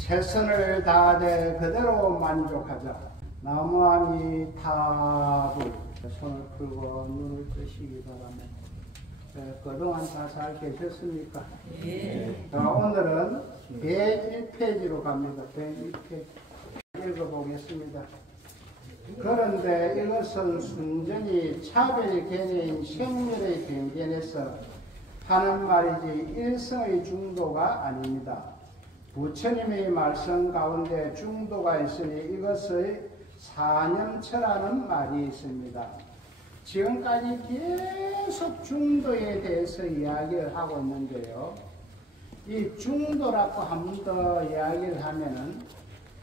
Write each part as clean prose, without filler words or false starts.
최선을 다하되 그대로 만족하자. 나무아미 타불. 손을 풀고 눈을 뜨시기 바랍니다. 그동안 다 잘 계셨습니까? 네. 자, 오늘은 101페이지로 갑니다. 101페이지 읽어보겠습니다. 그런데 이것은 순전히 차별 개념인 생멸의 변변에서 하는 말이지 일성의 중도가 아닙니다. 부처님의 말씀 가운데 중도가 있으니 이것을 사념처라는 말이 있습니다. 지금까지 계속 중도에 대해서 이야기를 하고 있는데요. 이 중도라고 한 번 더 이야기를 하면은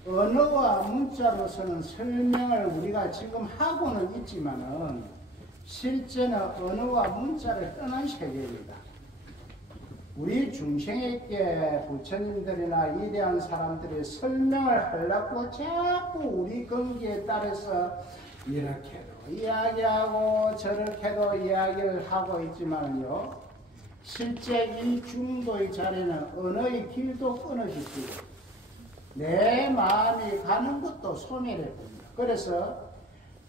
언어와 문자로서는 설명을 우리가 지금 하고는 있지만은 실제는 언어와 문자를 떠난 세계입니다. 우리 중생에게 부처님들이나 위대한 사람들이 설명을 하려고 자꾸 우리 근기에 따라서 이렇게도 이야기하고 저렇게도 이야기를 하고 있지만요. 실제 이 중도의 자리는 언어의 길도 끊어지고 내 마음이 가는 것도 소멸해버립니다. 그래서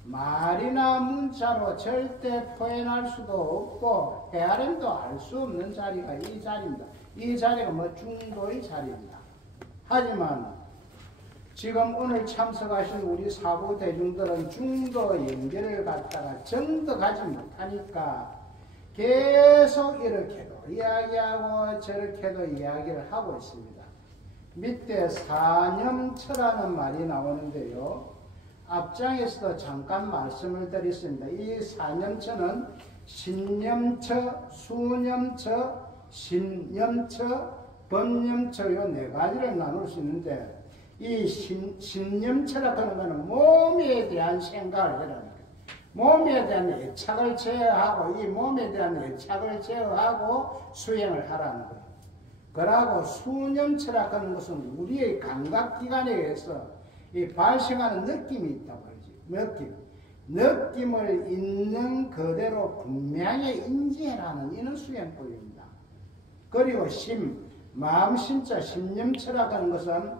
말이나 문자로 절대 표현할 수도 없고 헤아림도 알 수 없는 자리가 이 자리입니다. 이 자리가 뭐 중도의 자리입니다. 하지만 지금 오늘 참석하신 우리 사부 대중들은 중도 연결을 갖다가 정득하지 못하니까 계속 이렇게도 이야기하고 저렇게도 이야기를 하고 있습니다. 밑에 사념처라는 말이 나오는데요. 앞장에서도 잠깐 말씀을 드렸습니다. 이 사념처는 신념처, 수념처, 신념처, 법념처 요 네 가지를 나눌 수 있는데 이 신념처라고 하는 것은 몸에 대한 생각을 해라는 거예요. 몸에 대한 애착을 제어하고 이 몸에 대한 애착을 제어하고 수행을 하라는 거예요. 그러고 수념처라고 하는 것은 우리의 감각기관에 의해서 이 발생하는 느낌이 있다고 하지. 느낌을 있는 그대로 분명히 인지해라는 이는 수행법입니다. 그리고 마음 신자 신념처라고 하는 것은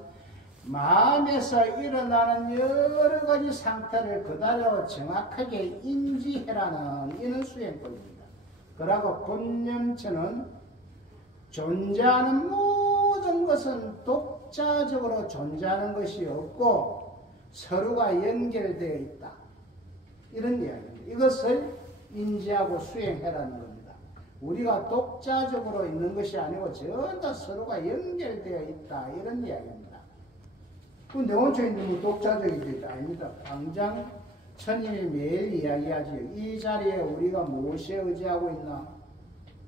마음에서 일어나는 여러 가지 상태를 그대로 정확하게 인지해라는 이는 수행법입니다. 그리고 법념처는 존재하는 모든 것은 독자적으로 존재하는 것이 없고 서로가 연결되어 있다. 이런 이야기입니다. 이것을 인지하고 수행해라는 겁니다. 우리가 독자적으로 있는 것이 아니고 전부 다 서로가 연결되어 있다. 이런 이야기입니다. 근데 언제 있는 독자적이 아닙니다. 당장 천님이 매일 이야기하지요. 이 자리에 우리가 무엇에 의지하고 있나?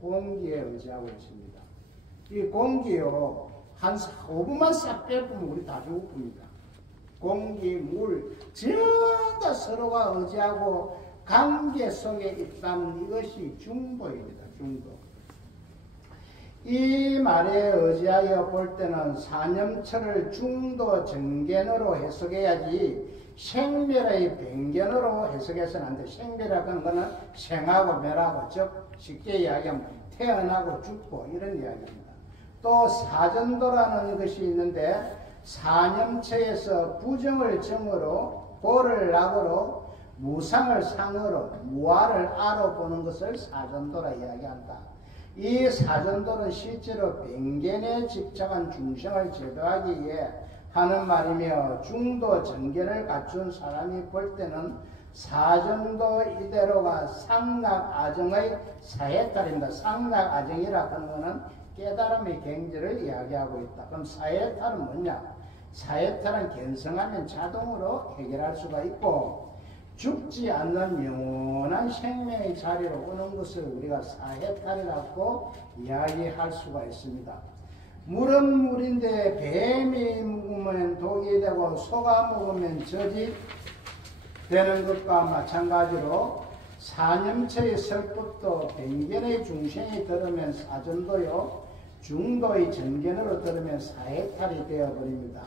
공기에 의지하고 있습니다. 이 공기요. 한 5분만 싹 빼보면 우리 다 죽습니다. 공기, 물, 전부 다 서로가 의지하고 관계 속에 있다는 이것이 중도입니다. 중도. 이 말에 의지하여 볼 때는 사념처를 중도 정견으로 해석해야지 생멸의 변견으로 해석해서는 안 돼. 생멸이라고 하는 것은 생하고 멸하고 즉 쉽게 이야기하면 태어나고 죽고 이런 이야기입니다. 또 사전도라는 것이 있는데 사념처에서 부정을 정으로 보를 낙으로 무상을 상으로 무아를 아로 보는 것을 사전도라 이야기한다. 이 사전도는 실제로 변견에 집착한 중생을 제도하기 위해 하는 말이며 중도 정견을 갖춘 사람이 볼 때는 사전도 이대로가 상락아정의 사해탈입니다. 상락아정이라고 하는 것은 깨달음의 경지를 이야기하고 있다. 그럼 사해탈은 뭐냐? 사해탈은 견성하면 자동으로 해결할 수가 있고 죽지 않는 영원한 생명의 자리로 오는 것을 우리가 사해탈이라고 이야기할 수가 있습니다. 물은 물인데 뱀이 묵으면 독이 되고 소가 묵으면 젖이 되는 것과 마찬가지로 사념처의 설법도 변견의 중생이 들으면 사전도요 중도의 정견으로 들으면 사해탈이 되어버립니다.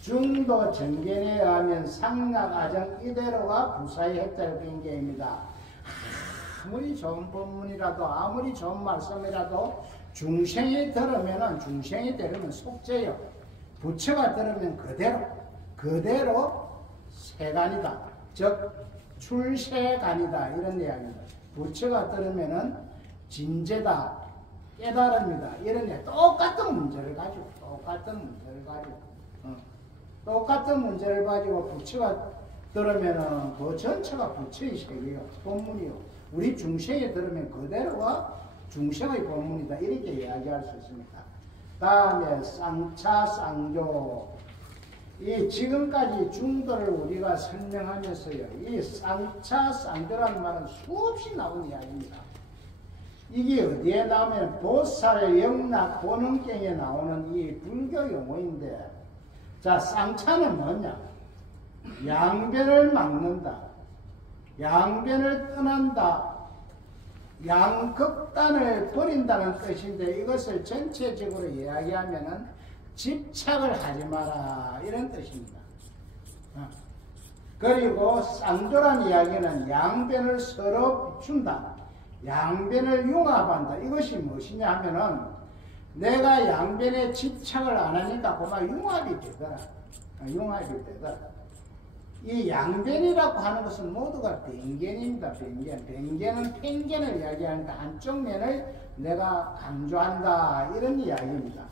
중도 정견에 의하면 상락아정 이대로가 부사의 해탈 변경입니다. 아무리 좋은 법문이라도 아무리 좋은 말씀이라도 중생이 들으면 속죄요. 부처가 들으면 그대로 세간이다. 즉 출세간이다 이런 이야기입니다. 부처가 들으면은 진제다, 깨달음이다 이런 이야기. 똑같은 문제를 가지고 부처가 들으면은 그 전체가 부처의 세계요, 본문이요. 우리 중생이 들으면 그대로가 중생의 본문이다 이렇게 이야기할 수 있습니다. 다음에 쌍차 쌍조. 이 지금까지 중도를 우리가 설명하면서요, 이 쌍차 쌍조라는 말은 수없이 나온 이야기입니다. 이게 어디에 나오면 보살 영락 보능경에 나오는 이 불교 용어인데, 자, 쌍차는 뭐냐? 양변을 막는다, 양변을 떠난다, 양극단을 버린다는 뜻인데, 이것을 전체적으로 이야기하면은 집착을 하지 마라 이런 뜻입니다. 그리고 쌍조란 이야기는 양변을 서로 비춘다, 양변을 융합한다. 이것이 무엇이냐 하면은 내가 양변에 집착을 안 하니까 그만 융합이 되더라. 이 양변이라고 하는 것은 모두가 변견입니다. 변견은 편견을 이야기하니까 한쪽 면을 내가 강조한다 이런 이야기입니다.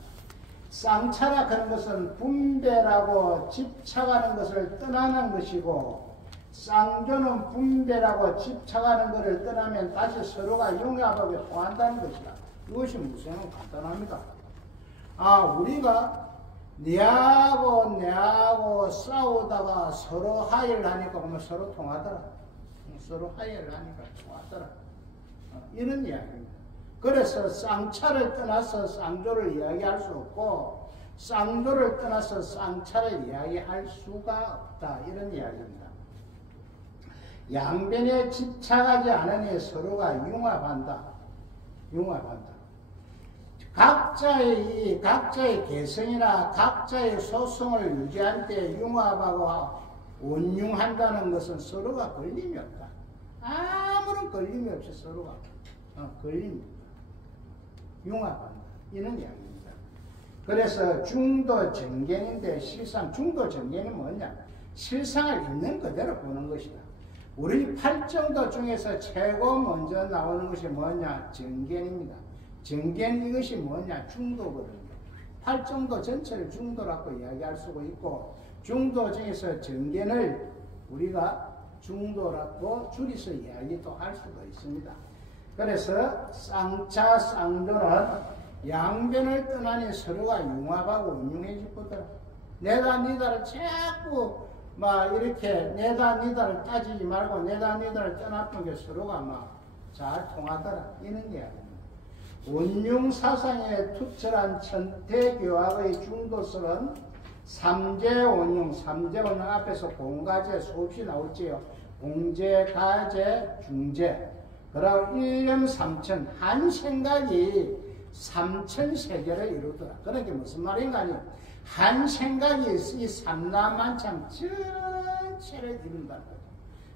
쌍차라 하는 것은 분배라고 집착하는 것을 떠나는 것이고, 쌍조는 분배라고 집착하는 것을 떠나면 다시 서로가 융합하게 통한다는 것이다. 이것이 무슨 간단합니다. 우리가 내하고 싸우다가 서로 화해를 하니까 그러면 서로 통하더라. 서로 화해를 하니까 통하더라. 이런 이야기입니다. 그래서 쌍차를 떠나서 쌍조를 이야기할 수 없고, 쌍조를 떠나서 쌍차를 이야기할 수가 없다 이런 이야기입니다. 양변에 집착하지 않으니 서로가 융합한다. 각자의 개성이나 각자의 소성을 유지할 때 융합하고 온융한다는 것은 서로가 걸림이 없다. 아무런 걸림이 없이 서로가 융합한다 이런 이야기입니다. 그래서 중도 정견인데, 실상 중도 정견은 뭐냐? 실상을 있는 그대로 보는 것이다. 우리 팔정도 중에서 최고 먼저 나오는 것이 뭐냐? 정견입니다. 정견, 이것이 뭐냐? 중도거든요. 팔정도 전체를 중도라고 이야기할 수가 있고, 중도 중에서 정견을 우리가 중도라고 줄여서 이야기도 할 수가 있습니다. 그래서 쌍차 쌍조는 양변을 떠나니 서로가 융합하고 온융해지거든. 내다 니다를 자꾸 이렇게 내다 니다를 따지지 말고 내다 니다를 떠났던 게 서로가 잘 통하더라 이런 이야기입니다. 온융사상에 투철한 천태교학의 중도설은 삼재온융 앞에서 공가제 수없이 나왔지요. 공재, 가재, 중재. 그러고 일념 삼천, 한 생각이 삼천세계를 이루더라. 그런 게 무슨 말인가 하니, 한 생각이 이 삼라만참 전체를 이룬다는 거죠.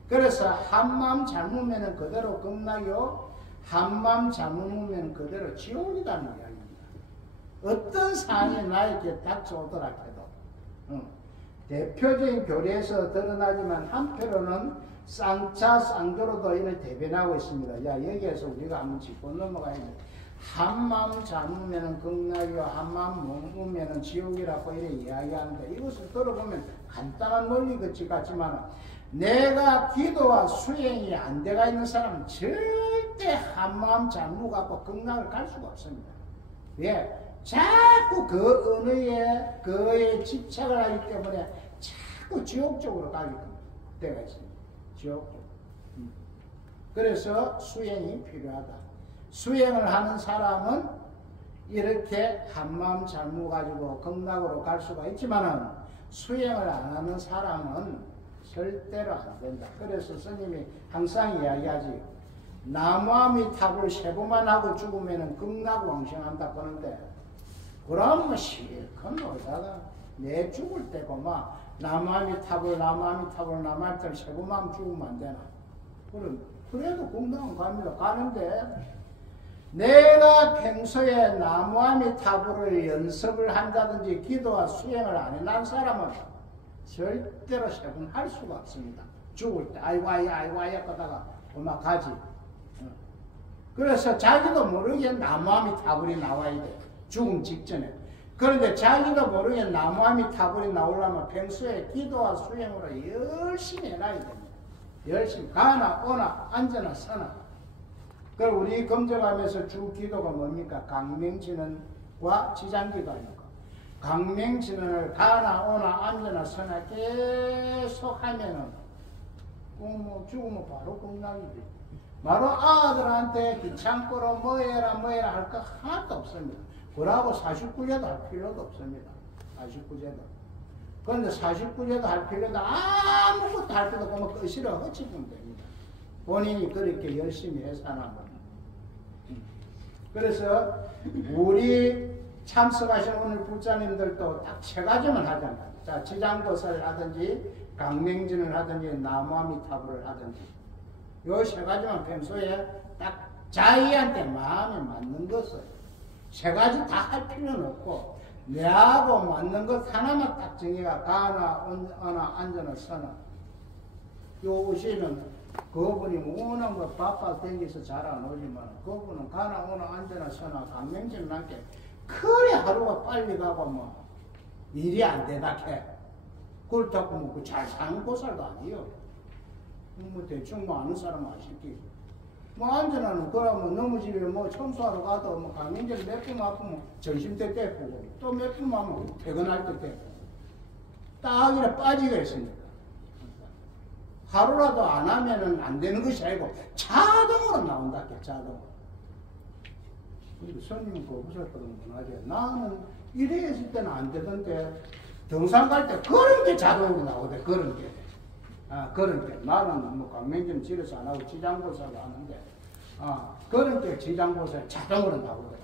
그래서 한마음 잘못하면 그대로 극락이요, 한마음 잘못하면 그대로 지옥이라는 이야기입니다. 어떤 사안이 나에게 닥쳐오더라 해도 대표적인 교리에서 드러나지만 한편으로는 쌍차 쌍조로도 이를 대변하고 있습니다. 여기에서 우리가 한번 짚고 넘어가야 돼. 한마음 잘못하면 극락이요, 한마음 먹으면 지옥이라고 이렇게 이야기하는데, 이것을 들어보면 간단한 논리 같지만 내가 기도와 수행이 안 돼가 있는 사람은 절대 한마음 잘못 갖고 극락을 갈 수가 없습니다. 왜? 자꾸 그 언어에 그에 집착을 하기 때문에 자꾸 지옥 쪽으로 가게 되어 있습니다. 지옥. 그래서 수행이 필요하다. 수행을 하는 사람은 이렇게 한마음 잘못 가지고 극락으로 갈 수가 있지만은, 수행을 안 하는 사람은 절대로 안 된다. 그래서 스님이 항상 이야기하지. 나무아미탑을 세보만 하고 죽으면 극락왕생한다 그러는데, 그러면 실컷 놀다가 내 죽을 때고 막 나무아미탑을 세보만 죽으면 안 되나? 그래도 극락은 갑니다. 가는데 내가 평소에 나무아미타불을 연습을 한다든지 기도와 수행을 안 해난 사람은 절대로 세분할 수가 없습니다. 죽을 때 아이고 하다가 그만 가지. 그래서 자기도 모르게 나무아미타불이 나와야 돼. 죽음 직전에. 그런데 자기도 모르게 나무아미타불이 나오려면 평소에 기도와 수행으로 열심히 해놔야 됩니다. 열심히 가나 오나 앉아나 서나. 그럼 우리 검정하면서 주 기도가 뭡니까? 강명진언과 지장기도 아닙니까? 강명진언을 가나 오나 앉아나 서나 계속 하면은 죽으면 바로 극락이지. 바로 아들한테 귀찮고로 뭐 해라 할 거 하나도 없습니다. 그러고 49제도 할 필요도 없습니다. 49제도. 그런데 49제도 할 필요도 아무것도 할 필요도 없고 끄시러 허치면 됩니다. 본인이 그렇게 열심히 해서 하나면. 그래서 우리 참석하신 오늘 불자님들도 딱 세 가지만 하잖아요. 자, 지장보살을 하든지 강명진을 하든지 나무아미타불을 하든지 요 세 가지만 평소에 딱 자기한테 마음에 맞는 것을 세 가지 다 할 필요는 없고 내하고 맞는 것 하나만 딱 정해가 가나 오나 앉아나 서나 요 옷이는 그분이 워낙 뭐 바빠 댕겨서 잘 안 오지만 그분은 가나 오나 앉아나 서나 강명진은 않게 그래 하루가 빨리 가고 뭐 일이 안 되다 캐 그렇다고 뭐 잘 사는 보살도 아니요. 뭐 대충 뭐 아는 사람 아실게. 뭐 앉아나는 그러면 너무 집에 뭐 청소하러 가도 뭐 강명진 몇 분 아프면 점심때 떼고 또 몇 분 하면 퇴근할 때 떼고 딱 이래 빠지게 있습니다. 하루라도 안 하면은 안 되는 것이 아니고 자동으로 나온다, 자동으로. 근데 스님은 그거 보셨거든요. 나는 이래 했을 때는 안 되던데 등산 갈 때 그런 게 자동으로 나오대, 그런 게. 그런 게. 나는 뭐 강명진 집에서 안 하고 지장보살도 하는데, 그런 게 지장보살 자동으로 나오거든.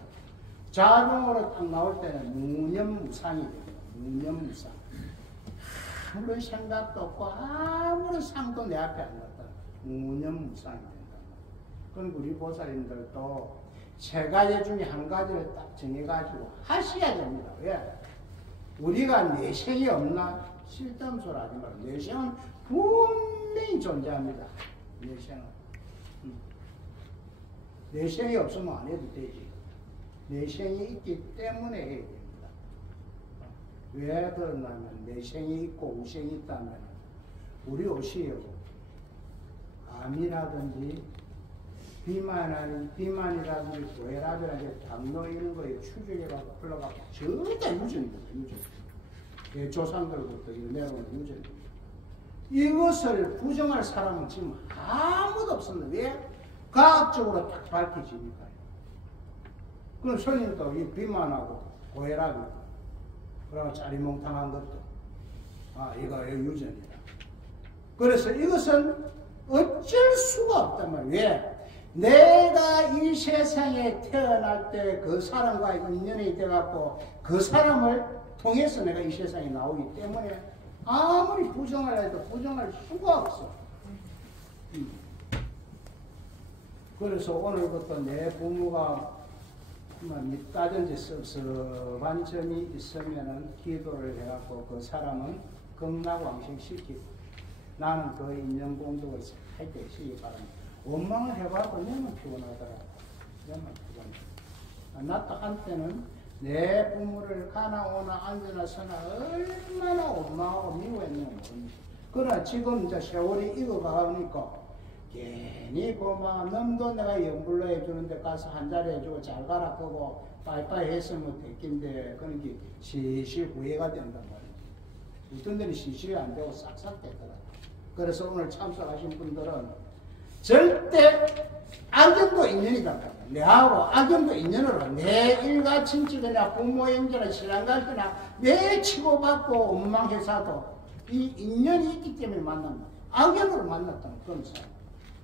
자동으로 딱 나올 때는 무념무상이 됩니다. 무념무상. 아무런 생각도 없고 아무런 상도 내 앞에 안 났다. 무념무상이 된다. 그럼 우리 보살님들도 세 가지 중에 한 가지를 딱 정해가지고 하셔야 됩니다. 왜? 우리가 내생이 없나? 쓸데없는 소리 하지 말고. 내생은 분명히 존재합니다. 내생은. 내생이 없으면 안 해도 되지. 내생이 있기 때문에 해야 됩니다. 왜 그러냐면 내생이 있고 우생이 있다면 우리 옷이요 암이라든지 비만이라든지 고혈압이라든지 당뇨 이런 거에 추적해가지고 흘러가고 절대 유전입니다. 유전. 조상들부터 내려오는 유전입니다. 이것을 부정할 사람은 지금 아무도 없습니다. 왜? 과학적으로 딱 밝혀지니까요. 그럼 스님도 이 비만하고 고혈압이고 그리고 짜리몽탕한 것도 이거 유전이다. 그래서 이것은 어쩔 수가 없단 말이에요. 왜? 내가 이 세상에 태어날 때 그 사람과 인연이 돼갖고 그 사람을 통해서 내가 이 세상에 나오기 때문에 아무리 부정하려 해도 부정할 수가 없어. 그래서 오늘부터 내 부모가 밑가든지 섭섭한 점이 있으면은 기도를 해갖고 그 사람은 극락왕생시키고 나는 그 인연공덕을 할 때 시기 바랍니다. 원망을 해봐도 너무 피곤하더라고. 너무 피곤해. 나도 한때는 내 부모를 가나 오나 앉아나 서나 얼마나 원망하고 미워했는지 모릅니다. 그러나 지금 이제 세월이 익어가니까 괜히 고마 놈도 내가 영불로 해주는 데 가서 한 자리 해주고 잘 가라 끄고 빠이빠이 했으면 됐긴데 그런 게 실실 후회가 된단 말이에요. 어떤 데는 실실이 안 되고 싹싹 되더라. 그래서 오늘 참석하신 분들은 절대 악연도 인연이다. 내하고 악연도 인연으로 내 일가 친척이나 부모 형제나 신랑갈기나 내 치고받고 원망해서도 이 인연이 있기 때문에 만납니다. 악연으로 만났다는 그런 사람.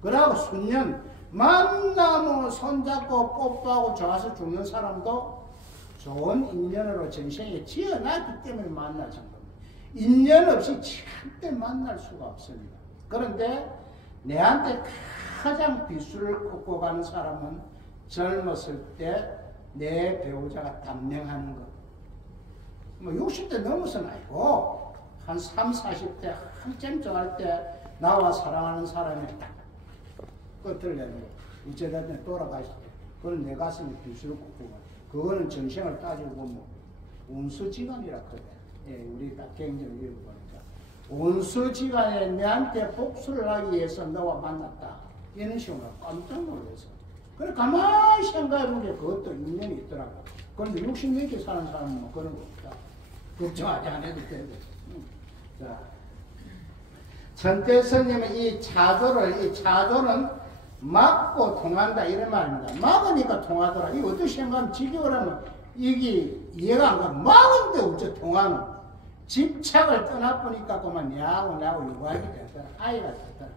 그러고 순년 만나면 손잡고 뽀뽀하고 좋아서 죽는 사람도 좋은 인연으로 전생에 지어놨기 때문에 만나진 겁니다. 인연 없이 절대 만날 수가 없습니다. 그런데 내한테 가장 비수를 꽂고 가는 사람은 젊었을 때 내 배우자가 단명하는 것. 뭐 60대 넘어서는 아니고 한 30, 40대 한참 정할 때 나와 사랑하는 사람이 끝을 내는 거. 이제까지 돌아가실 때 그건 내 가슴에 비수를 꽂고 가. 그거는 정생을 따지고 보면 운수지간이라 그래. 예, 우리 딱 경전을 읽어보니까 운수지간에 내한테 복수를 하기 위해서 너와 만났다. 이런 식으로 깜짝 놀라서. 그래 가만히 생각해보면 그것도 인연이 있더라고. 그런데 60몇 개 사는 사람은 뭐 그런 거 없다. 걱정하지 않아도 되고. 자, 천태 스님은 이 차조는 막고 통한다 이런 말입니다. 막으니까 통하더라. 이거 어떻게 생각하면 지겨우라면 이게 이해가 안 가. 막은데 어째 통하노? 집착을 떠나보니까 그만 내하고 유관이 됐더라. 아이가 됐더라.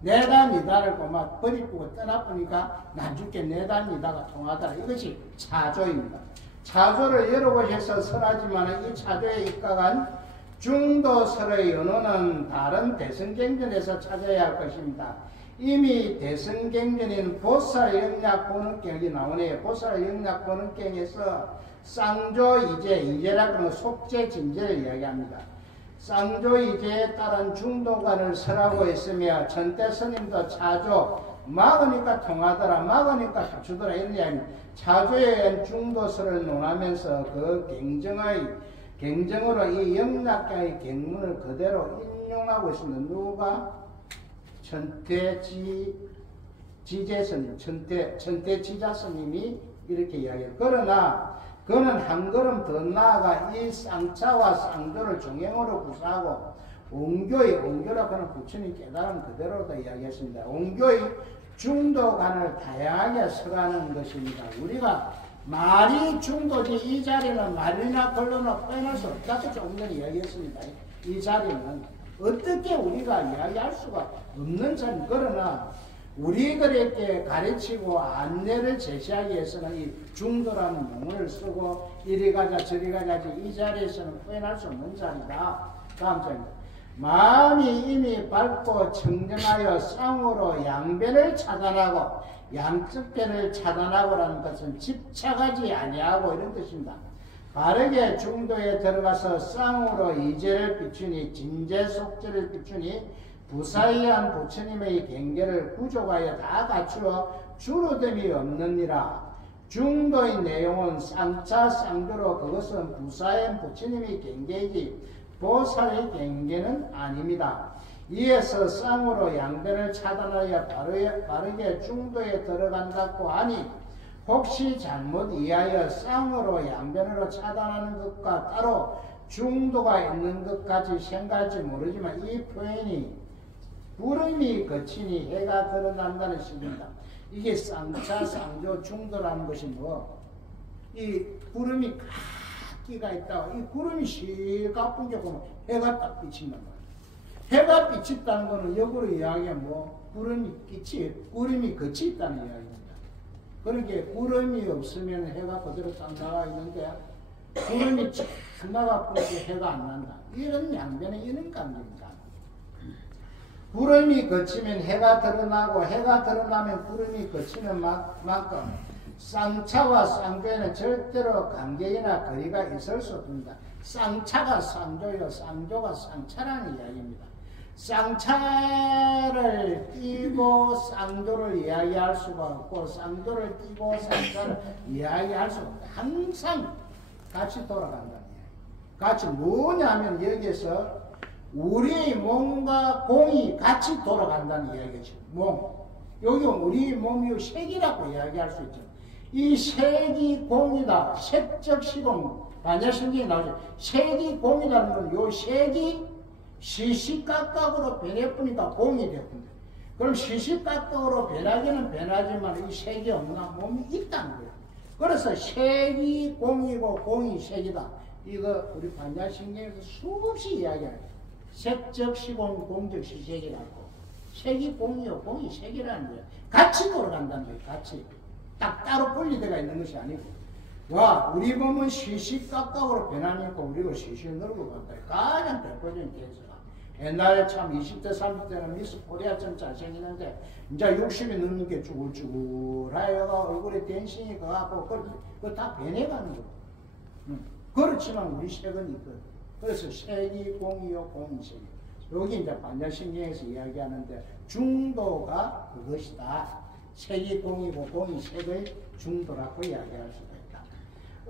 내다 니다를 그만 버리고 떠나보니까 난 죽게 내다 니다가 통하더라. 이것이 차조입니다. 차조를 여러 곳에서 설하지만 이 차조에 입각한 중도설의 연호는 다른 대승경전에서 찾아야 할 것입니다. 이미 대승경전에는 보살영락본원경이 나오네요. 보살영락본원경에서 쌍조이제라고 하는 속죄진제를 이야기합니다. 쌍조이제에 따른 중도관을 설하고 있으며 천태스님도 차조 막으니까 통하더라 막으니까 합주더라 이런 이야기입니다. 차조에 의한 중도설을 논하면서 그 경정으로 이 영락경의 경문을 그대로 인용하고 있습니다. 누가? 천태지제스님, 천태지자스님이 이렇게 이야기해요. 그러나 그는 한 걸음 더 나아가 이 쌍차와 쌍조를 종행으로 구사하고 옹교라고 하는 부처님 깨달음 그대로도 이야기했습니다. 옹교의 중도관을 다양하게 설하는 것입니다. 우리가 말이 중도지 이 자리는 말이나 걸로나 표현할 수 없다고 조금 전에 이야기했습니다. 이 자리는 어떻게 우리가 이야기할 수가 없는 자리. 그러나 우리들에게 가르치고 안내를 제시하기 위해서는 이 중도라는 용어를 쓰고 이리 가자 저리 가자지 이 자리에서는 표현할 수 없는 자리다. 다음 자리입니다. 마음이 이미 밝고 청정하여 쌍으로 양변을 차단하고 양측변을 차단하고라는 것은 집착하지 아니하고 이런 뜻입니다. 바르게 중도에 들어가서 쌍으로 이제를 비추니 진제 속죄를 비추니 부사이한 부처님의 경계를 구족하여 다 갖추어 주로됨이 없느니라. 중도의 내용은 쌍차 쌍조로 그것은 부사이한 부처님의 경계이지 보살의 경계는 아닙니다. 이에서 쌍으로 양변을 차단하여 바르게 중도에 들어간다고 하니 혹시 잘못 이해하여 쌍으로 양변으로 차단하는 것과 따로 중도가 있는 것까지 생각할지 모르지만 이 표현이 구름이 거치니 해가 드러난다는 식입니다. 이게 쌍차, 쌍조, 중도라는 것이 뭐? 이 구름이 각기가 있다고 이 구름이 실가쁜 게 보면 해가 딱 비친단 말이에요. 해가 비친다는 거는 역으로 이야기하면 뭐? 구름이 거치 있다는 이야기입니다. 그러니까 구름이 없으면 해가 그대로 딱 나가 있는데 구름이 쫙 나가버리고 해가 안 난다. 이런 양변의 이런 관계입니다. 구름이 거치면 해가 드러나고 해가 드러나면 구름이 거치는 만큼 쌍차와 쌍조에는 절대로 관계이나 거리가 있을 수 없습니다. 쌍차가 쌍조요, 쌍조가 쌍차라는 이야기입니다. 쌍차를 띄고 쌍조를 이야기할 수가 없고 쌍조를 띄고 쌍차를 이야기할 수가 없다. 항상 같이 돌아간다는 이야기. 같이 뭐냐면 여기에서 우리의 몸과 공이 같이 돌아간다는 이야기죠. 몸. 여기 우리 몸이 색이라고 이야기할 수 있죠. 이 색이 공이다. 색적 시공. 반야신경이 나오죠. 색이 공이라는 건 요 색이 시시각각으로 변해보니까 공이 됐습니다. 그럼 시시각각으로 변하기는 변하지만 이 색이 없나 몸이 있다는 거예요. 그래서 색이 공이고 공이 색이다. 이거 우리 반야신경에서 수없이 이야기해요. 색적 시공, 공적 시색이라고. 색이 공이요, 공이 색이라는 거예요. 같이 돌아간다는 거예요. 같이. 딱 따로 분리되어 있는 것이 아니고. 와, 우리 몸은 시시각각으로 변하니까 우리가 시시 늙어간다. 가장 대표적인 케이스가. 옛날에 참 20대, 30대는 미스 코리아처럼 잘생기는데, 이제 60이 넘는 게 쭈글쭈글하여가 얼굴에 댄싱이 가갖고, 그거 다 변해가는 거예요. 그렇지만 우리 색은 있거든. 그래서 색이 공이요, 공이 색이. 여기 이제 반야신경에서 이야기하는데, 중도가 그것이다. 색이 공이고 공이 색의 중도라고 이야기할 수가 있다.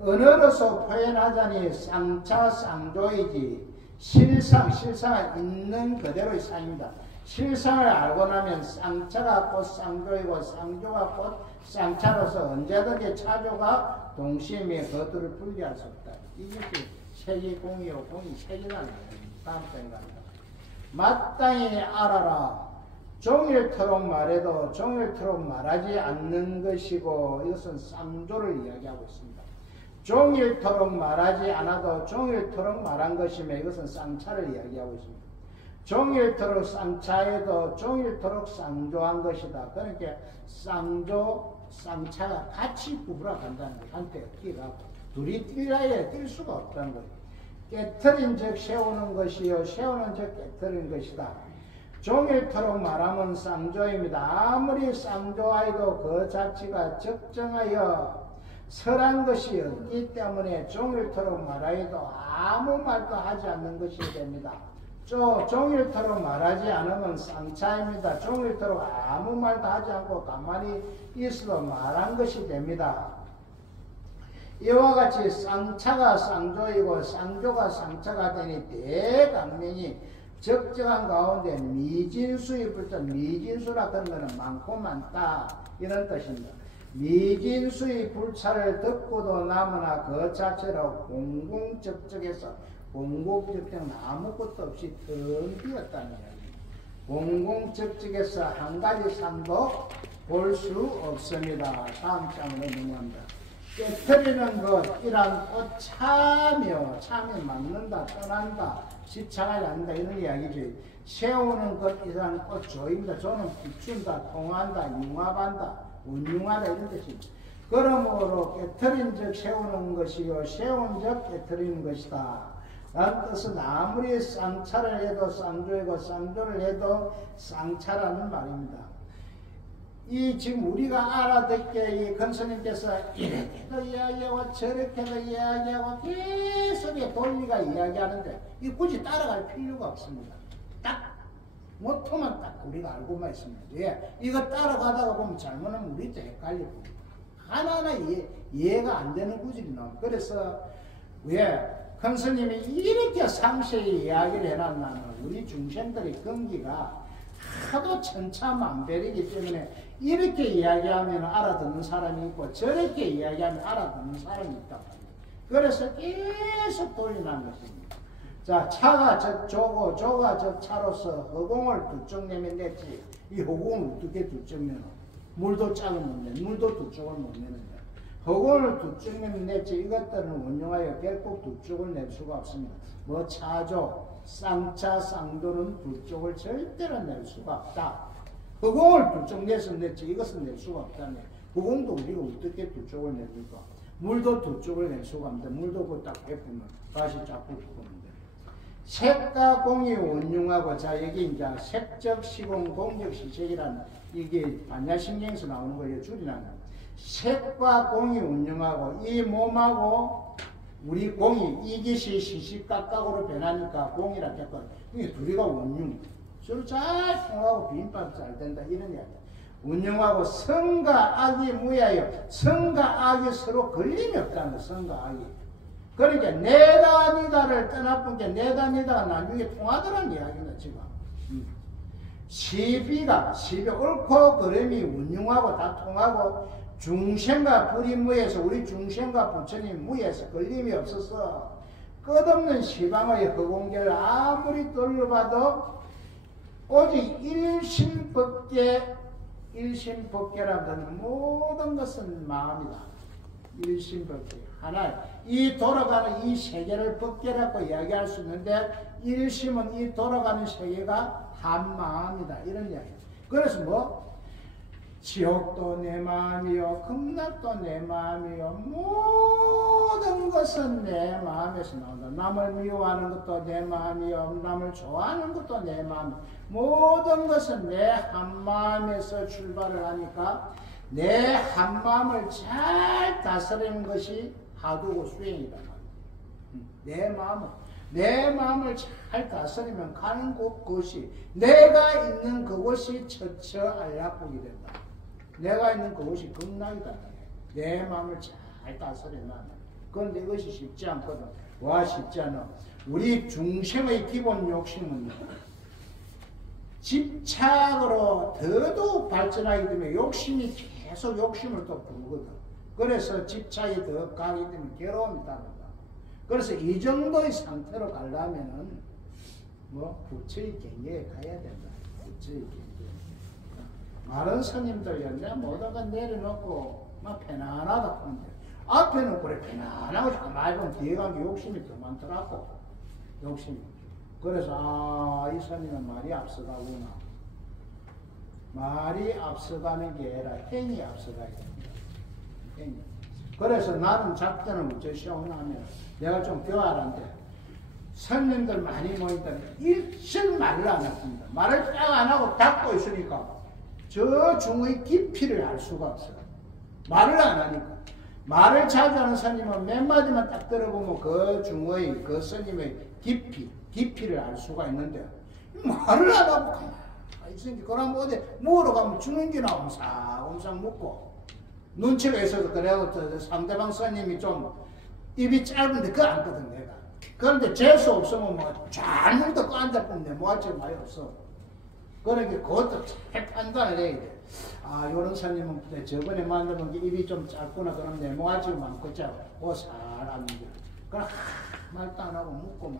언어로서 표현하자니 쌍차 쌍조이지 실상은 있는 그대로의 상입니다. 실상을 알고 나면 쌍차가 곧 쌍조이고 쌍조가 곧 쌍차로서 언제든지 차조가 동시에 그들을 분리할 수 없다. 이것이 색이 공이요 공이 색이라는 거예요. 다음 생각합니다. 마땅히 알아라. 종일토록 말해도 종일토록 말하지 않는 것이고, 이것은 쌍조를 이야기하고 있습니다. 종일토록 말하지 않아도 종일토록 말한 것이며, 이것은 쌍차를 이야기하고 있습니다. 종일토록 쌍차에도 종일토록 쌍조한 것이다. 그러니까 쌍조, 쌍차가 같이 구부러 간다는 거예요. 한때 뛰라고. 둘이 뛰라야 뛸 수가 없다는 거예요. 깨트린 즉 세우는 것이요, 세우는 즉 깨트린 것이다. 종일토록 말하면 쌍조입니다. 아무리 쌍조하여도 그 자체가 적정하여 설한 것이 없기 때문에 종일토록 말하여도 아무 말도 하지 않는 것이 됩니다. 종일토록 말하지 않으면 쌍차입니다. 종일토록 아무 말도 하지 않고 가만히 있어도 말한 것이 됩니다. 이와 같이 쌍차가 쌍조이고 쌍조가 쌍차가 되니 대강명이 적정한 가운데 미진수의 불자, 미진수라 그런 것은 많고 많다 이런 뜻입니다. 미진수의 불차를 듣고도 남으나 그 자체로 공공적적해서 공공적적 아무것도 없이 텅 비었다는 이야기입니다. 공공적적해서 한 가지 상도 볼 수 없습니다. 다음 장으로 넘어갑니다. 깨트리는 것, 이란 꽃 차며, 참이 맞는다, 떠난다, 시창하지 않는다, 이런 이야기죠. 세우는 것, 이란 꽃 조입니다. 조는 비춘다, 통한다, 융합한다, 운융하다, 이런 뜻입니다. 그러므로 깨트린 즉 세우는 것이요, 세운 즉 깨트리는 것이다. 라는 뜻은 아무리 쌍차를 해도 쌍조이고, 쌍조를 해도 쌍차라는 말입니다. 이 지금 우리가 알아듣게 이 권스님께서 이렇게도 이야기하고 저렇게도 이야기하고 계속 돌리가 이야기하는데 이 굳이 따라갈 필요가 없습니다. 딱 모토만 딱 우리가 알고만 있습니다. 예, 이거 따라가다가 보면 잘못하면 우리도 헷갈리고 하나하나 이해가 안 되는 구질이 나옵니다. 그래서 왜 권스님이 이렇게 상세히 이야기를 해놨나는 우리 중생들의根기가 하도 천차만별이기 때문에 이렇게 이야기하면 알아듣는 사람이 있고 저렇게 이야기하면 알아듣는 사람이 있다. 그래서 계속 돌려난 것입니다. 자, 차가 저 조고 조가 저 차로서 허공을 두 쪽 내면 냈지. 이 허공을 어떻게 두 쪽 내노? 물도 짝을 못 내, 물도 두 쪽을 못 내는데 허공을 두 쪽 내면 냈지. 이것들은 운용하여 결국 두 쪽을 낼 수가 없습니다. 뭐 차조, 쌍차, 쌍조는 두 쪽을 절대로 낼 수가 없다. 허공을 두 쪽 내서 냈지 이것은 낼 수가 없다네. 허공도 우리가 어떻게 두 쪽을 냅니까? 물도 두 쪽을 낼 수가 없는데 물도 그 딱 베푸면 다시 자꾸 부는데 색과 공이 운용하고 자 여기 이제 색적 시공 공적 시색이라는 이게 반야신경에서 나오는 거예요. 줄이나는 색과 공이 운용하고 이 몸하고 우리 공이 이것이 시시각각으로 변하니까 공이라 했거든. 이게 둘이가 운용. 서로 잘 통하고 비빔밥 잘 된다. 이런 이야기. 운용하고 선과 악이 무야요. 선과 악이 서로 걸림이 없다는 거야. 선과 악이. 그러니까 내다 니다를 떠나쁜 게 내다 니다가 나중에 통하더라는 이야기입니다. 지금. 시비가 옳고 그름이 운용하고 다 통하고 중생과 불이 무에서 우리 중생과 부처님 무에서 걸림이 없어서 끝없는 시방의 허공계를 아무리 돌려봐도 오직 일심법계라고 하는 모든 것은 마음이다. 일심법계 하나 이 돌아가는 이 세계를 법계라고 이야기할 수 있는데 일심은 이 돌아가는 세계가 한 마음이다. 이런 이야기입니다. 그래서 뭐 지옥도 내 마음이요 극락도 내 마음이요 모든 것은 내 마음에서 나온다. 남을 미워하는 것도 내 마음이요 남을 좋아하는 것도 내 마음. 모든 것은 내 한마음에서 출발을 하니까 내 한마음을 잘 다스리는 것이 하두고 수행이다. 내 마음을 잘 다스리면 가는 곳이 내가 있는 그곳이 처처 안락국이 된다. 내가 있는 그곳이 극락이다. 내 마음을 잘 다스리면. 그런데 이것이 쉽지 않거든. 와 쉽지 않아. 우리 중생의 기본 욕심은요. 집착으로 더더욱 발전하기 때문에 욕심이 계속 욕심을 또 부르거든. 그래서 집착이 더 가기 때문에 괴로움이 따른다. 그래서 이 정도의 상태로 가려면은 뭐 부처의 경계에 가야 된다. 부처의 경계. 많은 스님들이요, 내가 모두가 내려놓고 막 편안하다 보는데 앞에는 그래 편안하고 가만히 보면 뒤에 가면 욕심이 더 많더라고. 욕심이. 그래서 이 스님은 말이 앞서가구나. 말이 앞서가는 게 아니라 행이 앞서가야 됩니다. 행이. 그래서 나는 작전을 어째 시험하면 내가 좀 교활한데 스님들 많이 모인다 일절 말을 안 합니다. 말을 딱 안 하고 닫고 있으니까 저 중의 깊이를 알 수가 없어요. 말을 안 하니까. 말을 자주 하는 스님은 몇 마디만 딱 들어보면 그 중의 그 스님의 깊이를 알 수가 있는데 말을 안 하고 가만히 있으니까 그럼 어디 먹으러 가면 주는 게 옴싹옴싹 묻고 눈치가 있어서 그래도 상대방 스님이 좀 입이 짧은데 그거 안거든 내가. 그런데 재수 없으면 뭐 잘 듣고 앉아보는데 뭐 할 줄 많이 없어. 그러니까 그것도 잘 판단을 해야 돼. 아, 요런 스님은 저번에 만나본 게 입이 좀 짧구나. 그럼 내모아지 많겠죠. 그거 잘하는 게. 그럼 말도 안 하고 묻고만.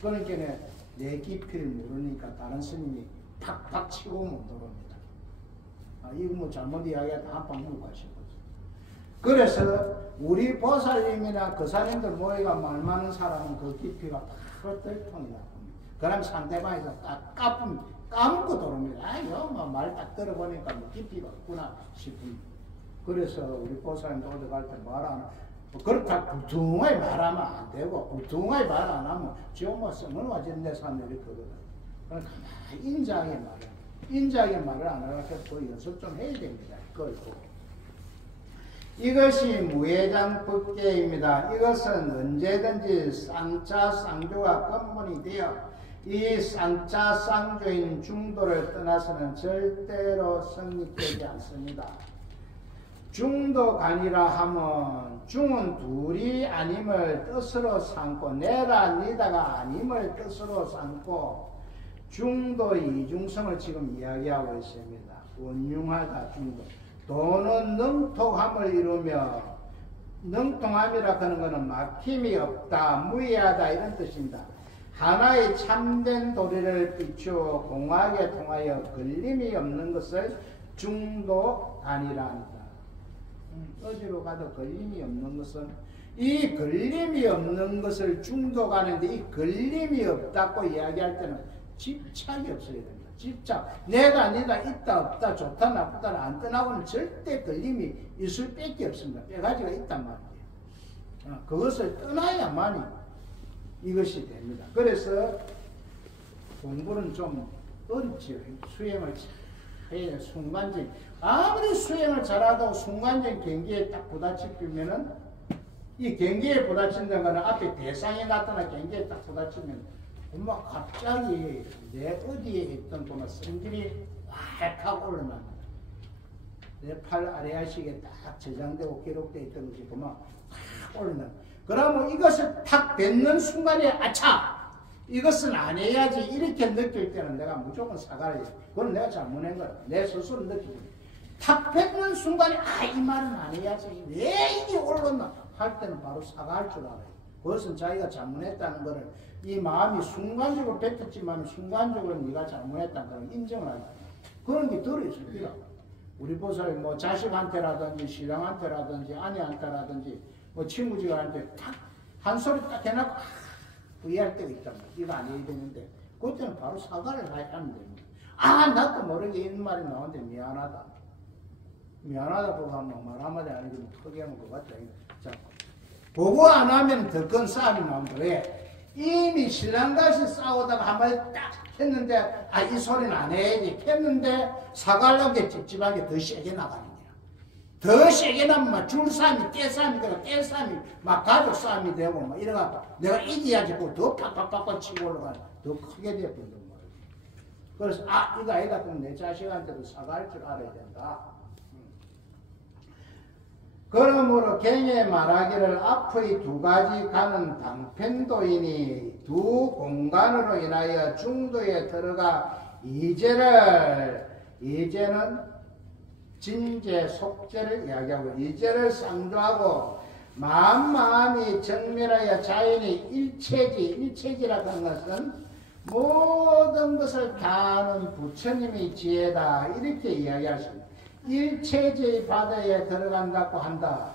그러니까 내 깊이를 모르니까 다른 스님이 팍팍 치고 못 들어옵니다. 아, 이거 뭐 잘못 이야기하다 한방 묵고 하신 거죠. 그래서 우리 보살님이나 그 사람들 모이가 말 많은 사람은 그 깊이가 바로 뜰통이 나옵니다. 그럼 상대방에서 딱 까먹고 들어옵니다. 아, 말 딱 들어보니까 뭐 깊이가 없구나 싶은. 그래서 우리 보살님도 어디 갈 때 말 안 하고, 그렇다 부퉁하게 말하면 안 되고, 부퉁하게 말 안 하면 지금 뭐 썩는 와진 내 사람들이 그거거든. 그러니까 인자하게 말을 안 하려고 또 연습 좀 해야 됩니다. 그걸 보고. 이것이 무예장법계입니다. 이것은 언제든지 쌍차 쌍조가根本이 되어 이 쌍차 쌍조인 중도를 떠나서는 절대로 성립되지 않습니다. 중도간이라 하면 중은 둘이 아님을 뜻으로 삼고 내라 니다가 아님을 뜻으로 삼고 중도 이중성을 지금 이야기하고 있습니다. 운용하다 중도. 도는 능통함을 이루며 능통함이라 하는 것은 막힘이 없다, 무의하다 이런 뜻입니다. 하나의 참된 도리를 비추어 공하게 통하여 걸림이 없는 것을 중도간이라 합니다. 어디로 가도 걸림이 없는 것은 이 걸림이 없는 것을 중도가는데 이 걸림이 없다고 이야기할 때는 집착이 없어야 됩니다. 집착. 내가 아니다, 있다, 없다, 좋다, 나쁘다를 안 떠나고는 절대 걸림이 있을 밖에 없습니다. 빼가지가 있단 말이에요. 그것을 떠나야만이 이것이 됩니다. 그래서 공부는 좀 어렵지요. 수행을 해야 순간적. 아무리 수행을 잘하도 순간적 경계에 딱 부딪히면은 이 경계에 부딪힌다는 것은 앞에 대상이 나타나 경계에 딱 부딪히면 엄마 갑자기 내 어디에 있던 그만 성질이 확 하고 올라납니다. 내 팔 아래아식에 딱 저장되고 기록되어 있던 것이 그만 확 올라납니다. 그러면 이것을 탁 뱉는 순간에 아차! 이것은 안 해야지 이렇게 느낄 때는 내가 무조건 사과를 해요. 그건 내가 잘못한 거야. 내 스스로 느끼고. 탁 뱉는 순간에 이 말은 안 해야지. 왜 이게 올랐나? 할 때는 바로 사과할 줄 알아요. 그것은 자기가 잘못했다는 것을 이 마음이 순간적으로 뱉었지만 순간적으로 네가 잘못했다는 걸 인정을 하죠. 그런 게 들어있을 거야. 우리 보살이 뭐 자식한테라든지 신랑한테라든지 아내한테라든지 뭐 친구들한테 딱 한 소리 딱 해놓고 후회할 때가 있단 말이야. 이거 안 해야 되는데 그때는 바로 사과를 하면 됩니다. 나도 모르게 이런 말이 나오는데 미안하다. 미안하다고 하면 말 한마디 안 해주면 크게 하면 것 같다. 자, 보고 안 하면 더 큰 싸움이 나온다. 왜? 이미 신랑같이 싸우다가 한마디 딱 했는데, 이 소리는 안 해야지. 했는데, 사과하려고 게 찝찝하게 더 세게 나가는 거야. 더 세게 나면 막 줄싸움이, 떼싸움이 되고, 떼싸움이, 막 가족 싸움이 되고, 막 이래갖고, 내가 이겨야지, 더 팍팍팍팍 치고 올라가는, 더 크게 되어버린단 말이야. 그래서, 이거 아니다. 그럼 내 자식한테도 사과할 줄 알아야 된다. 그러므로 경에 말하기를 앞의 두 가지 가는 방편도이니 두 공간으로 인하여 중도에 들어가 이제는 진제, 속제를 이야기하고 이제를 상조하고 마음이 정밀하여 자연이 일체지라고 하는 것은 모든 것을 다 아는 부처님의 지혜다 이렇게 이야기하십니다. 일체제의 바다에 들어간다고 한다.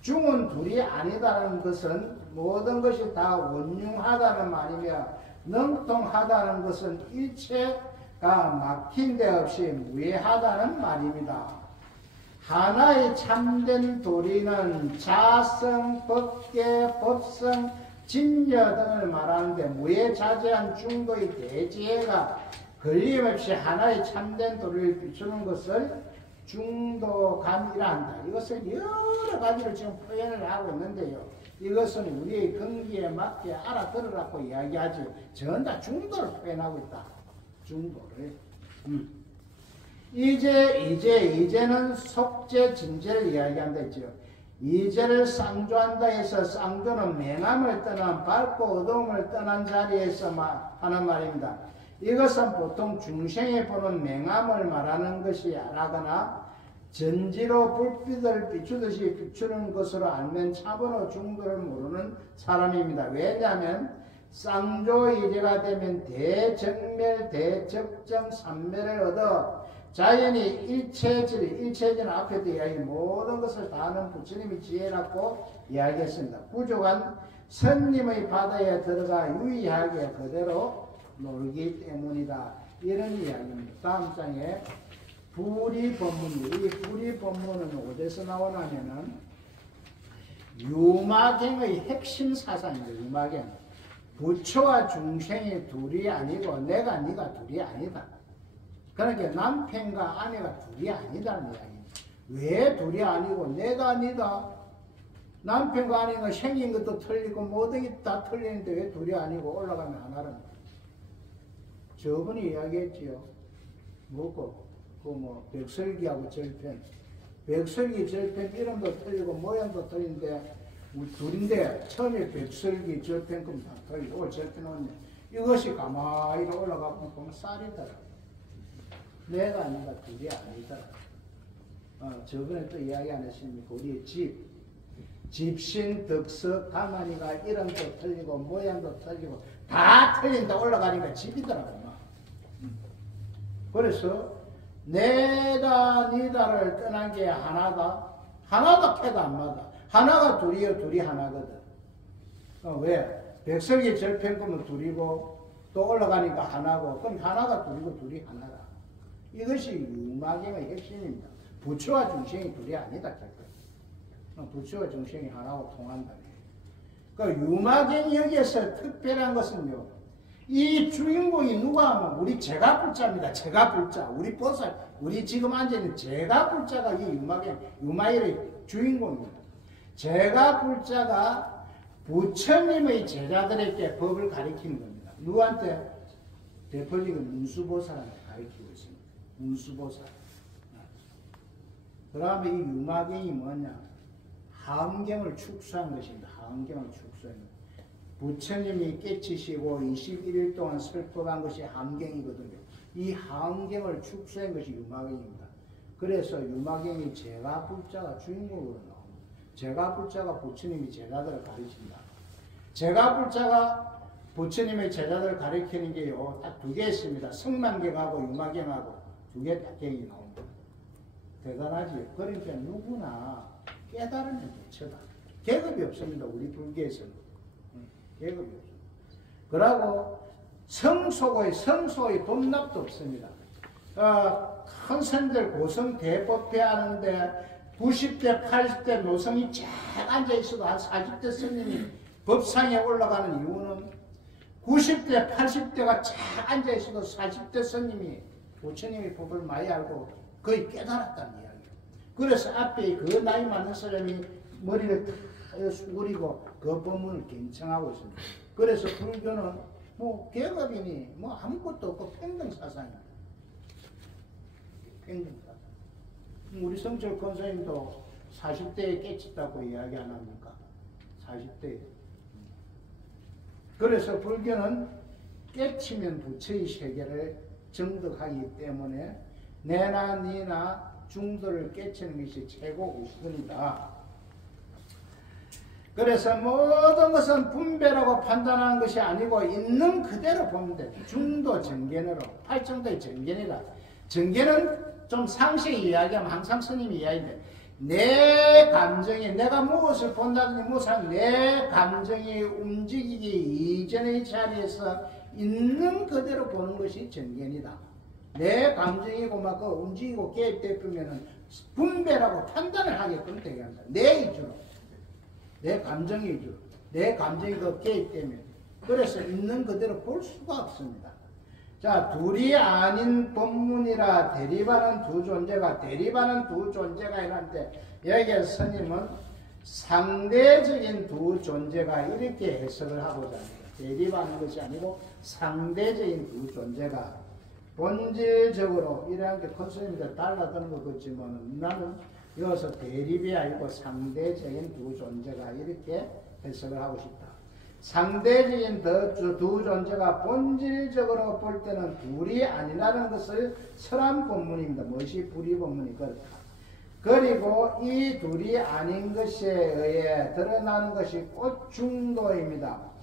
중은 둘이 아니다는 것은 모든 것이 다 원융하다는 말이며 능통하다는 것은 일체가 막힌 데 없이 무해하다는 말입니다. 하나의 참된 도리는 자성, 법계, 법성, 진여 등을 말하는데 무해자재한 중도의 대지혜가 걸림없이 하나의 참된 도리를 비추는 것을 중도감이라 한다. 이것은 여러 가지로 지금 표현을 하고 있는데요. 이것은 우리의 근기에 맞게 알아들으라고 이야기하지. 전부 다 중도를 표현하고 있다. 중도를. 이제는 속죄, 진제를 이야기한다 했죠. 이제를 쌍조한다 해서 쌍조는 맹함을 떠난 밝고 어두움을 떠난 자리에서 하는 말입니다. 이것은 보통 중생이 보는 맹함을 말하는 것이 아니거나 전지로 불빛을 비추듯이 비추는 것으로 알면 참으로 중도를 모르는 사람입니다. 왜냐하면 쌍조이제가 되면 대정멸, 대적정, 삼멸을 얻어 자연이 일체질 앞에도 이야기 모든 것을 다 아는 부처님의 지혜라고 이야기했습니다. 부족한 선님의 바다에 들어가 유의하게 그대로 놀기 때문이다. 이런 이야기입니다. 다음 장에 불이법문입니다. 이 불이법문은 어디서 나오냐면은 유마경의 핵심 사상입니다. 유마경. 부처와 중생이 둘이 아니고 내가 네가 둘이 아니다. 그러니까 남편과 아내가 둘이 아니다는 이야기입니다. 왜 둘이 아니고 내가 아니다. 남편과 아내가 생긴 것도 틀리고 모든 게 다 틀리는데 왜 둘이 아니고 올라가면 하나는 저번에 이야기했지요. 백설기하고 절편. 백설기, 절편 이름도 틀리고 모양도 틀린데 둘인데 처음에 백설기, 절편 그럼 다 틀리고 오늘 절편 왔네. 이것이 가만히 올라가면 보면 쌀이더라. 내가 아니다. 둘이 아니더라. 저번에 또 이야기 안 했습니까? 우리의 집신, 덕석, 가만히가 이름도 틀리고 모양도 틀리고 다 틀린다 올라가니까 집이더라고요. 그래서 내다 니다를 떠난 게 하나다. 하나다 캐도 안 맞아. 하나가 둘이요, 둘이 하나거든. 왜? 백설기 절편 거면 둘이고 또 올라가니까 하나고 그럼 하나가 둘이고 둘이 하나다. 이것이 유마경의 핵심입니다. 부처와 중생이 둘이 아니다. 부처와 중생이 하나고 통한다. 그러니까 유마경이 여기에서 특별한 것은요. 이 주인공이 누가 하면 우리 제가불자입니다. 제가불자. 우리 보살, 우리 지금 앉아있는 제가불자가 이 유마경의 주인공입니다. 제가불자가 부처님의 제자들에게 법을 가르치는 겁니다. 누구한테? 대표적인 문수보살한테 가르치고 있습니다. 문수보살. 그 다음에 이 유마경이 뭐냐? 하엄경을 축소한 것입니다. 하엄경을 축소한 것. 부처님이 깨치시고 21일 동안 설법한 것이 하엄경이거든요. 이 하엄경을 축소한 것이 유마경입니다. 그래서 유마경이 제가불자가 주인공으로 나옵니다. 제가불자가 부처님이 제자들을 가르친다. 제가불자가 부처님의 제자들을 가르치는 게요, 딱 두 개 있습니다. 성만경하고 유마경하고 두 개 딱 경이 나옵니다. 대단하지? 그러니까 누구나 깨달으면 대처다. 계급이 없습니다. 우리 불교에서는. 계급이 없습니다. 그러고 성소의 돈납도 없습니다. 큰 선들 고성 대법회 하는데 90대 80대 노성이 쫙 앉아있어도 한 40대 스님이 법상에 올라가는 이유는 90대 80대가 쫙 앉아있어도 40대 스님이 부처님의 법을 많이 알고 거의 깨달았다는 이야기예요. 그래서 앞에 그 나이 많은 사람이 머리를 다 숙이고 그 법문을 경청하고 있습니다. 그래서 불교는 뭐 계급이니 뭐 아무것도 없고 평등사상입니다. 평등사상. 우리 성철 권사님도 40대에 깨쳤다고 이야기 안 합니까? 40대. 그래서 불교는 깨치면 부처의 세계를 정득하기 때문에 내나 니나 중도를 깨치는 것이 최고 우선이다. 그래서 모든 것은 분별하고 판단하는 것이 아니고 있는 그대로 보면 돼. 중도 정견으로. 팔정도의 정견이다. 정견은 좀 상세히 이야기하면 항상 스님이 이야기해. 내 감정이, 내가 무엇을 본다든지 무엇을 내 감정이 움직이기 이전의 자리에서 있는 그대로 보는 것이 정견이다. 내 감정이고 막 움직이고 개입되면은 분별하고 판단을 하게끔 되게 한다. 내 위주로. 내 감정 위주로. 내 감정이 그 개입되면. 그래서 있는 그대로 볼 수가 없습니다. 자, 둘이 아닌 법문이라 대립하는 두 존재가, 대립하는 두 존재가 있는데, 여기에 스님은 상대적인 두 존재가 이렇게 해석을 하고자 합니다. 대립하는 것이 아니고 상대적인 두 존재가 본질적으로 이러한 게 큰 스님들 달라드는 것 같지만 나는 여기서 대립이 아니고 상대적인 두 존재가 이렇게 해석을 하고 싶다. 상대적인 두 존재가 본질적으로 볼 때는 둘이 아니라는 것을 설한 본문입니다. 무엇이 불의 본문이 그렇다. 그리고 이 둘이 아닌 것에 의해 드러나는 것이 꽃중도입니다.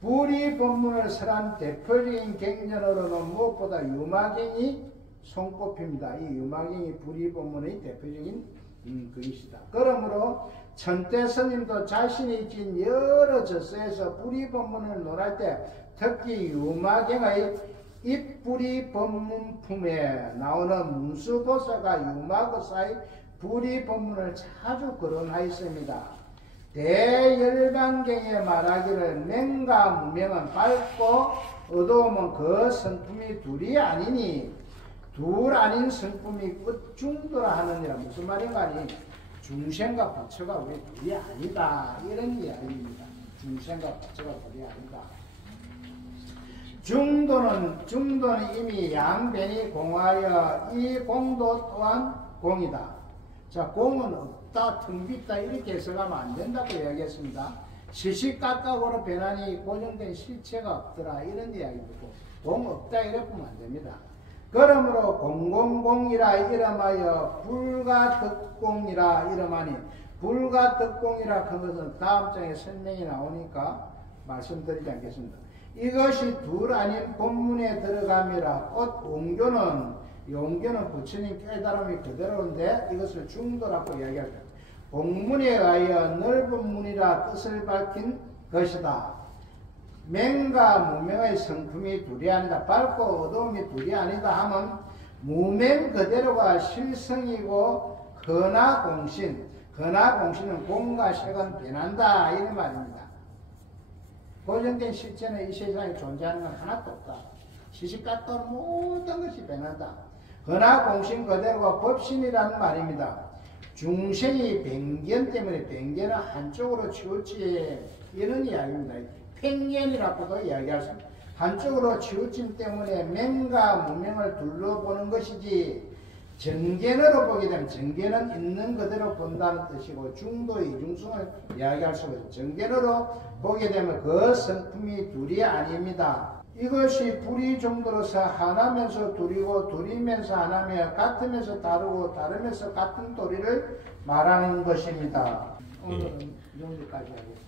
불의 본문을 설한 대표적인 경전으로는 무엇보다 유마경이 손꼽힙니다. 이 유마경이 불의 본문의 대표적인 것이다. 그러므로 천대 스님도 자신이 진 여러 저서에서 불의 본문을 논할 때 특히 유마경의 입불의 법문품에 나오는 문수보사가 유마거사의 불의 본문을 자주 거론하였습니다. 대열반경에 말하기를 맹과 무명은 밝고 어두움은 그 성품이 둘이 아니니 둘 아닌 성품이 끝중도라 하느니라. 무슨 말인가 하니 중생과 부처가 우리 둘이 아니다 이런 이야기입니다. 중생과 부처가 둘이 아니다. 중도는 이미 양변이 공하여 이 공도 또한 공이다. 자, 공은 없다, 텅 빈다 이렇게 해석하면 안 된다고 이야기했습니다. 시시각각으로 변하니 고정된 실체가 없더라 이런 이야기고 공 없다 이렇게 보면 안 됩니다. 그러므로 공공공이라 이름하여 불가득공이라 이름하니 불가득공이라 한 것은 다음 장에 설명이 나오니까 말씀드리지 않겠습니다. 이것이 둘 아닌 본문에 들어감이라. 용교는 부처님 깨달음이 그대로인데 이것을 중도라고 이야기합니다. 본문에 의하여 넓은 문이라 뜻을 밝힌 것이다. 맹과 무명의 성품이 둘이 아니다. 밝고 어두움이 둘이 아니다 하면 무명 그대로가 실성이고 근하공신, 근하공신은 공과 색은 변한다 이런 말입니다. 고정된 실체는 이 세상에 존재하는 건 하나도 없다. 시시각각 모든 것이 변한다. 근하공신 그대로가 법신이라는 말입니다. 중생이 변견 때문에 변견은 한쪽으로 치우치 이런 이야기입니다. 팽견이라고도 이야기할 수 있습니다. 한쪽으로 치우침 때문에 맹과 무명을 둘러보는 것이지 정견으로 보게 되면 정견은 있는 그대로 본다는 뜻이고 중도의 이중성을 이야기할 수가 있습니다. 정견으로 보게 되면 그 성품이 둘이 아닙니다. 이것이 불의 정도로서 하나면서 둘이고 둘이면서 하나며 같으면서 다르고 다르면서 같은 도리를 말하는 것입니다. 오늘은 여기까지 하겠습니다.